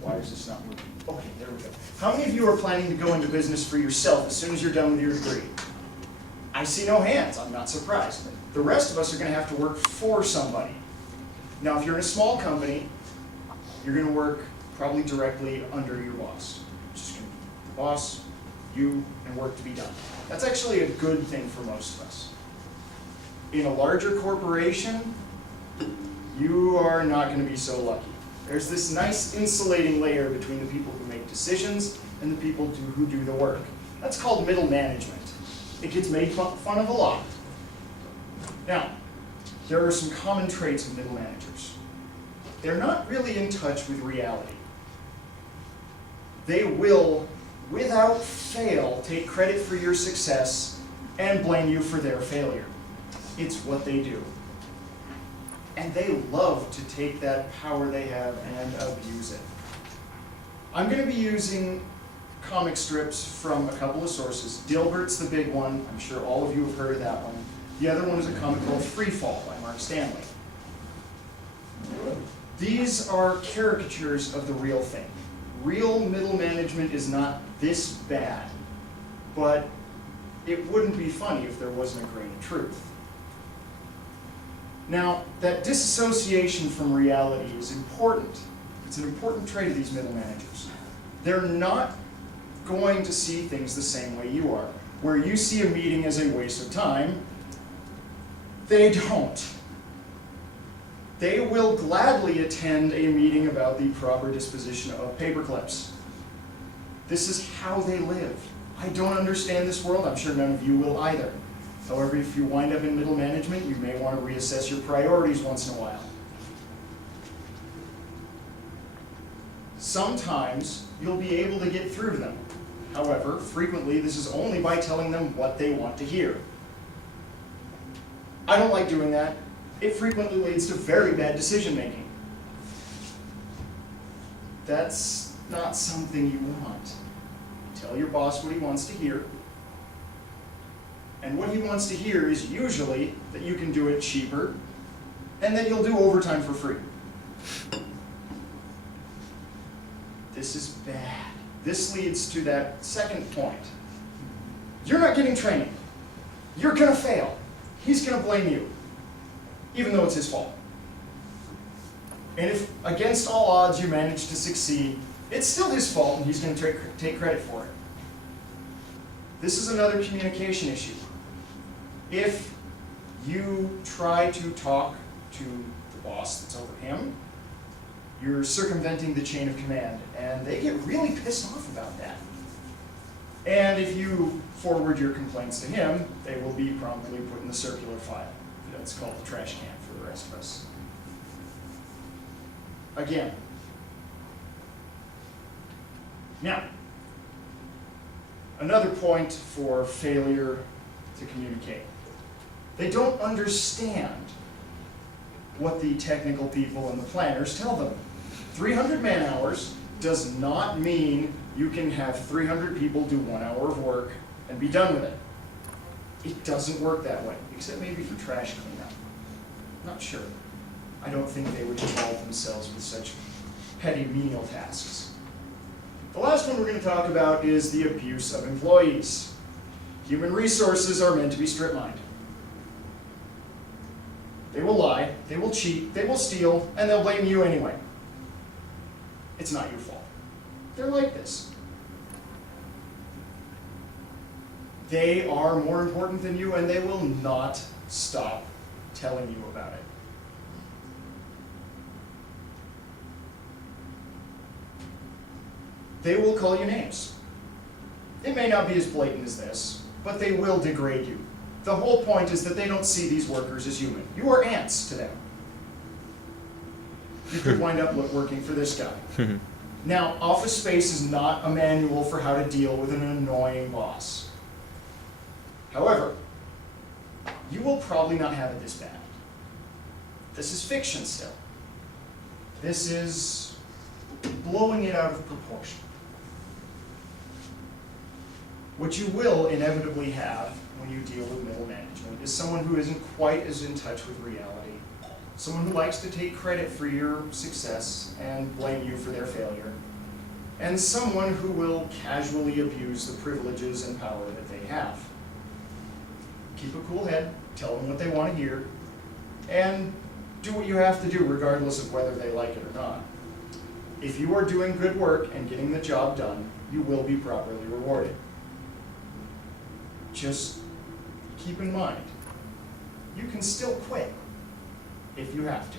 Why is this not moving? Okay, there we go. How many of you are planning to go into business for yourself as soon as you're done with your degree? I see no hands. I'm not surprised. The rest of us are going to have to work for somebody. Now, if you're in a small company, you're going to work probably directly under your boss. Just going to be the boss, you, and work to be done. That's actually a good thing for most of us. In a larger corporation, you are not going to be so lucky. There's this nice insulating layer between the people who make decisions and the people who do the work. That's called middle management. It gets made fun of a lot. Now, there are some common traits of middle managers. They're not really in touch with reality. They will, without fail, take credit for your success and blame you for their failure. It's what they do. And they love to take that power they have and abuse it. I'm going to be using comic strips from a couple of sources. Dilbert's the big one. I'm sure all of you have heard of that one. The other one is a comic called Free Fall by Mark Stanley. These are caricatures of the real thing. Real middle management is not this bad, but it wouldn't be funny if there wasn't a grain of truth. Now, that disassociation from reality is important. It's an important trait of these middle managers. They're not going to see things the same way you are. Where you see a meeting as a waste of time, they don't. They will gladly attend a meeting about the proper disposition of paperclips. This is how they live. I don't understand this world. I'm sure none of you will either. However, if you wind up in middle management, you may want to reassess your priorities once in a while. Sometimes you'll be able to get through to them. However, frequently this is only by telling them what they want to hear. I don't like doing that. It frequently leads to very bad decision making. That's not something you want. Tell your boss what he wants to hear. And what he wants to hear is usually that you can do it cheaper and that you'll do overtime for free. This is bad. This leads to that second point. You're not getting training. You're going to fail. He's going to blame you, even though it's his fault. And if against all odds you manage to succeed, it's still his fault and he's going to take credit for it. This is another communication issue. If you try to talk to the boss that's over him, you're circumventing the chain of command, and they get really pissed off about that. And if you forward your complaints to him, they will be promptly put in the circular file. That's called the trash can for the rest of us. Again. Now, another point for failure to communicate. They don't understand what the technical people and the planners tell them. 300 man-hours does not mean you can have 300 people do 1 hour of work and be done with it. It doesn't work that way, except maybe for trash cleanup. Not sure. I don't think they would involve themselves with such petty menial tasks. The last one we're going to talk about is the abuse of employees. Human resources are meant to be strip-mined. They will lie, they will cheat, they will steal, and they'll blame you anyway. It's not your fault. They're like this. They are more important than you, and they will not stop telling you about it. They will call you names. It may not be as blatant as this, but they will degrade you. The whole point is that they don't see these workers as human. You are ants to them. You could wind up working for this guy. Now, Office Space is not a manual for how to deal with an annoying boss. However, you will probably not have it this bad. This is fiction still. This is blowing it out of proportion. What you will inevitably have when you deal with middle management is someone who isn't quite as in touch with reality someone who likes to take credit for your success and blame you for their failure, and someone who will casually abuse the privileges and power that they have. Keep a cool head, tell them what they want to hear, and do what you have to do regardless of whether they like it or not. If you are doing good work and getting the job done, you will be properly rewarded. Just keep in mind, you can still quit if you have to.